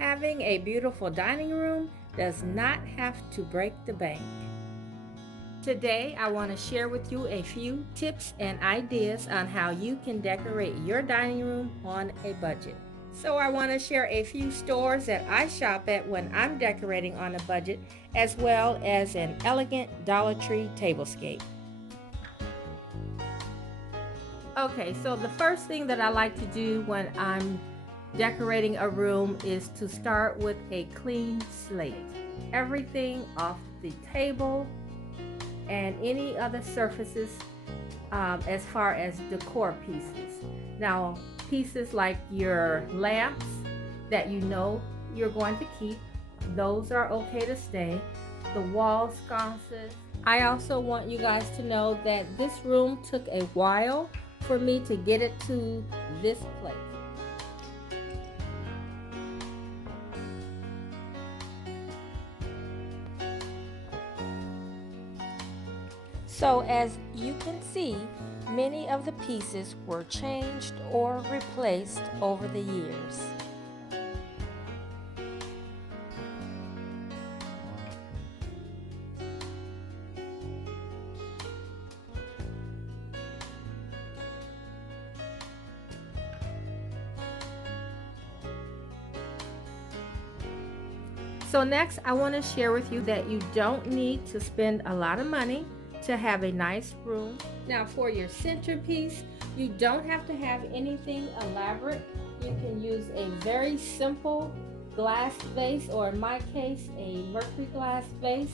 Having a beautiful dining room does not have to break the bank. Today, I want to share with you a few tips and ideas on how you can decorate your dining room on a budget. So, I want to share a few stores that I shop at when I'm decorating on a budget, as well as an elegant Doubletree Tablescape. Okay, so the first thing that I like to do when I'm decorating a room is to start with a clean slate. Everything off the table and any other surfaces as far as decor pieces. Now, pieces like your lamps that you know you're going to keep, those are okay to stay. The wall sconces. I also want you guys to know that this room took a while for me to get it to this place. So as you can see, many of the pieces were changed or replaced over the years. So next, I want to share with you that you don't need to spend a lot of money to have a nice room. Now for your centerpiece, you don't have to have anything elaborate. You can use a very simple glass vase, or in my case, a mercury glass vase.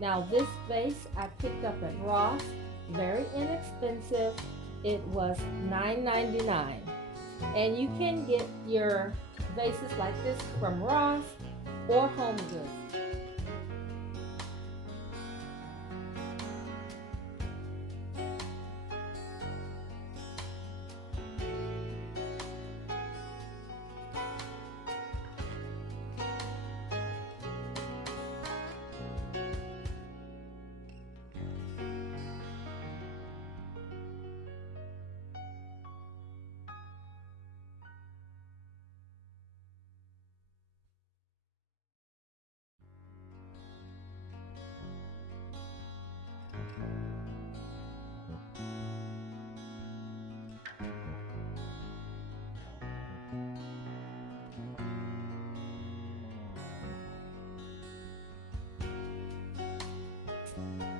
Now this vase I picked up at Ross, very inexpensive. It was $9.99. And you can get your vases like this from Ross or Home Goods.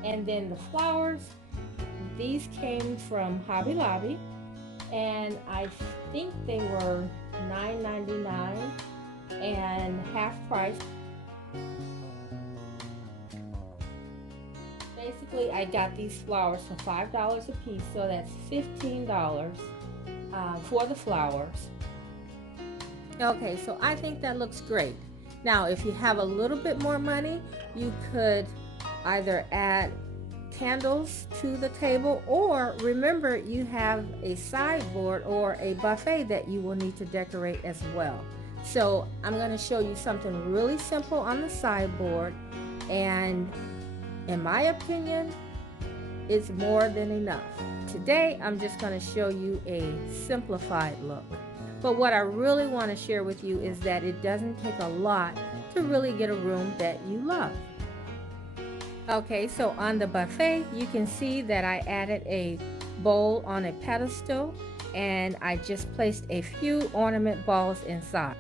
And then the flowers, these came from Hobby Lobby, and I think they were $9.99 and half price. Basically, I got these flowers for $5 a piece, so that's $15 for the flowers. Okay, so I think that looks great. Now, if you have a little bit more money, you could either add candles to the table, or remember you have a sideboard or a buffet that you will need to decorate as well. So I'm going to show you something really simple on the sideboard, and in my opinion, it's more than enough. Today I'm just going to show you a simplified look. But what I really want to share with you is that it doesn't take a lot to really get a room that you love. Okay, so on the buffet, you can see that I added a bowl on a pedestal, and I just placed a few ornament balls inside.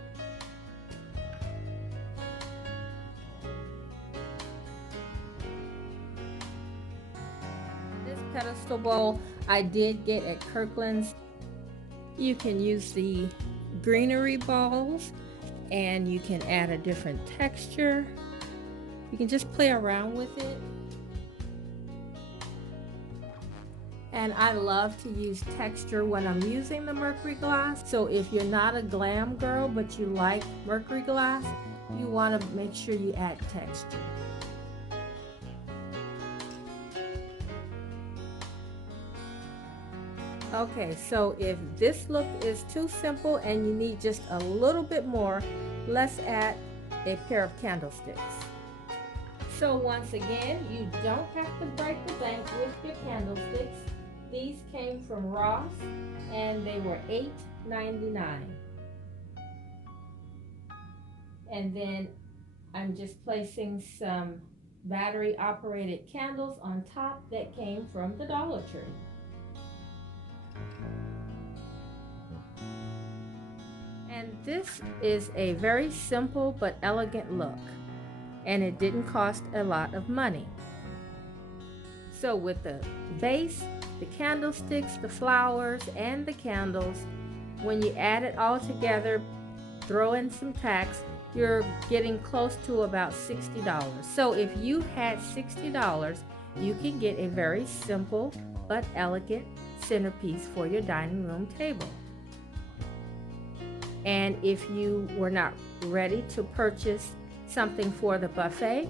This pedestal bowl I did get at Kirkland's. You can use the greenery balls, and you can add a different texture. You can just play around with it. And I love to use texture when I'm using the mercury glass. So if you're not a glam girl but you like mercury glass, you want to make sure you add texture. Okay, so if this look is too simple and you need just a little bit more, let's add a pair of candlesticks. So once again, you don't have to break the bank with your candlesticks. These came from Ross, and they were $8.99. And then I'm just placing some battery operated candles on top that came from the Dollar Tree. And this is a very simple but elegant look, and it didn't cost a lot of money. So with the base, the candlesticks, the flowers, and the candles, when you add it all together, throw in some tax, you're getting close to about $60. So if you had $60, you can get a very simple but elegant centerpiece for your dining room table. And if you were not ready to purchase something for the buffet,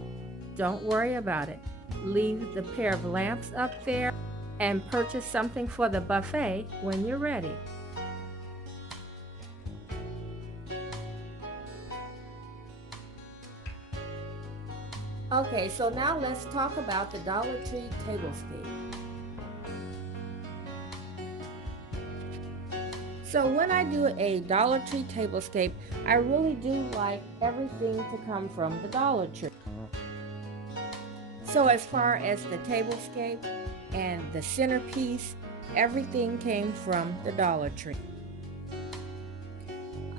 don't worry about it. Leave the pair of lamps up there and purchase something for the buffet when you're ready. Okay, so now let's talk about the Dollar Tree Tablescape. So when I do a Dollar Tree Tablescape, I really do like everything to come from the Dollar Tree. So as far as the tablescape and the centerpiece, everything came from the Dollar Tree.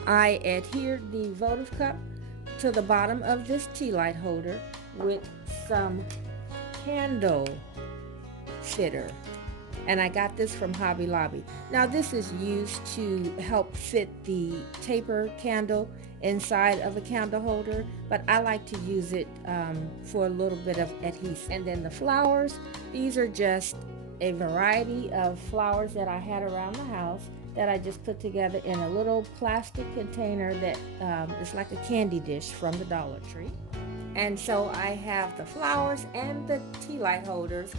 I adhered the votive cup to the bottom of this tea light holder with some candle fitter. And I got this from Hobby Lobby. Now this is used to help fit the taper candle inside of a candle holder, but I like to use it for a little bit of adhesive. And then the flowers, these are just a variety of flowers that I had around the house that I just put together in a little plastic container that is like a candy dish from the Dollar Tree. And so I have the flowers and the tea light holders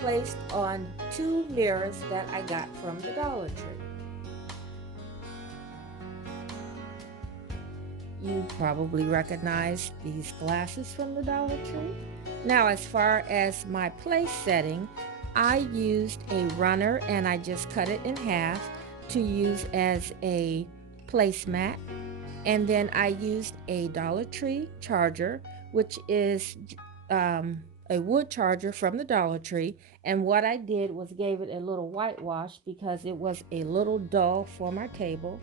placed on two mirrors that I got from the Dollar Tree. You probably recognize these glasses from the Dollar Tree. Now, as far as my place setting, I used a runner and I just cut it in half to use as a placemat. And then I used a Dollar Tree charger, which is a wood charger from the Dollar Tree. And what I did was gave it a little whitewash because it was a little dull for my table.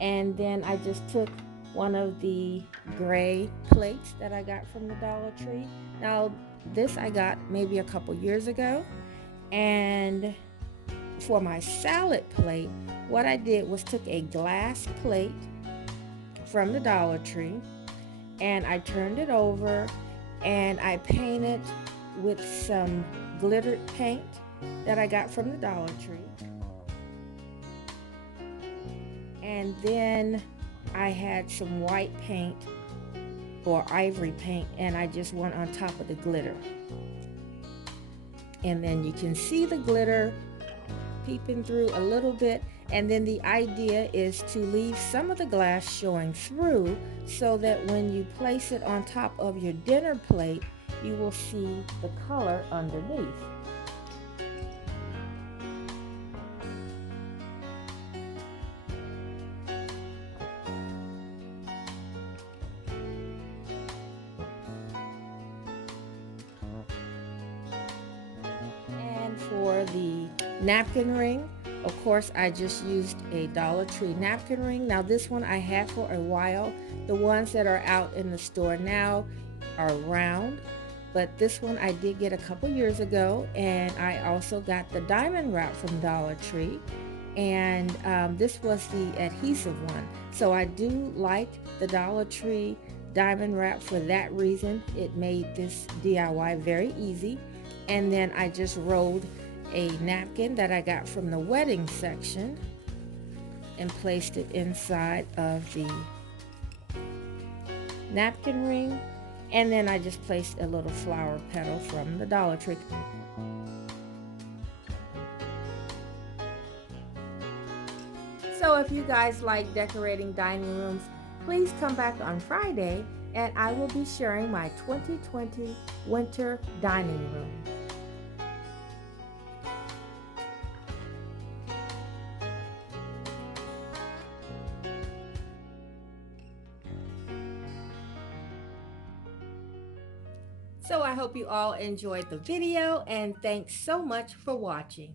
And then I just took one of the gray plates that I got from the Dollar Tree. Now this I got maybe a couple years ago. And for my salad plate, what I did was took a glass plate from the Dollar Tree and I turned it over and I painted with some glittered paint that I got from the Dollar Tree. And then I had some white paint or ivory paint and I just went on top of the glitter. And then you can see the glitter peeping through a little bit, and then the idea is to leave some of the glass showing through so that when you place it on top of your dinner plate, you will see the color underneath. And for the napkin ring, of course, I just used a Dollar Tree napkin ring. Now this one I had for a while. The ones that are out in the store now are round, but this one I did get a couple years ago, and I also got the diamond wrap from Dollar Tree, and this was the adhesive one. So I do like the Dollar Tree diamond wrap for that reason. It made this DIY very easy. And then I just rolled a napkin that I got from the wedding section and placed it inside of the napkin ring, and then I just placed a little flower petal from the Dollar Tree. So if you guys like decorating dining rooms, please come back on Friday and I will be sharing my 2020 winter dining room. So I hope you all enjoyed the video, and thanks so much for watching.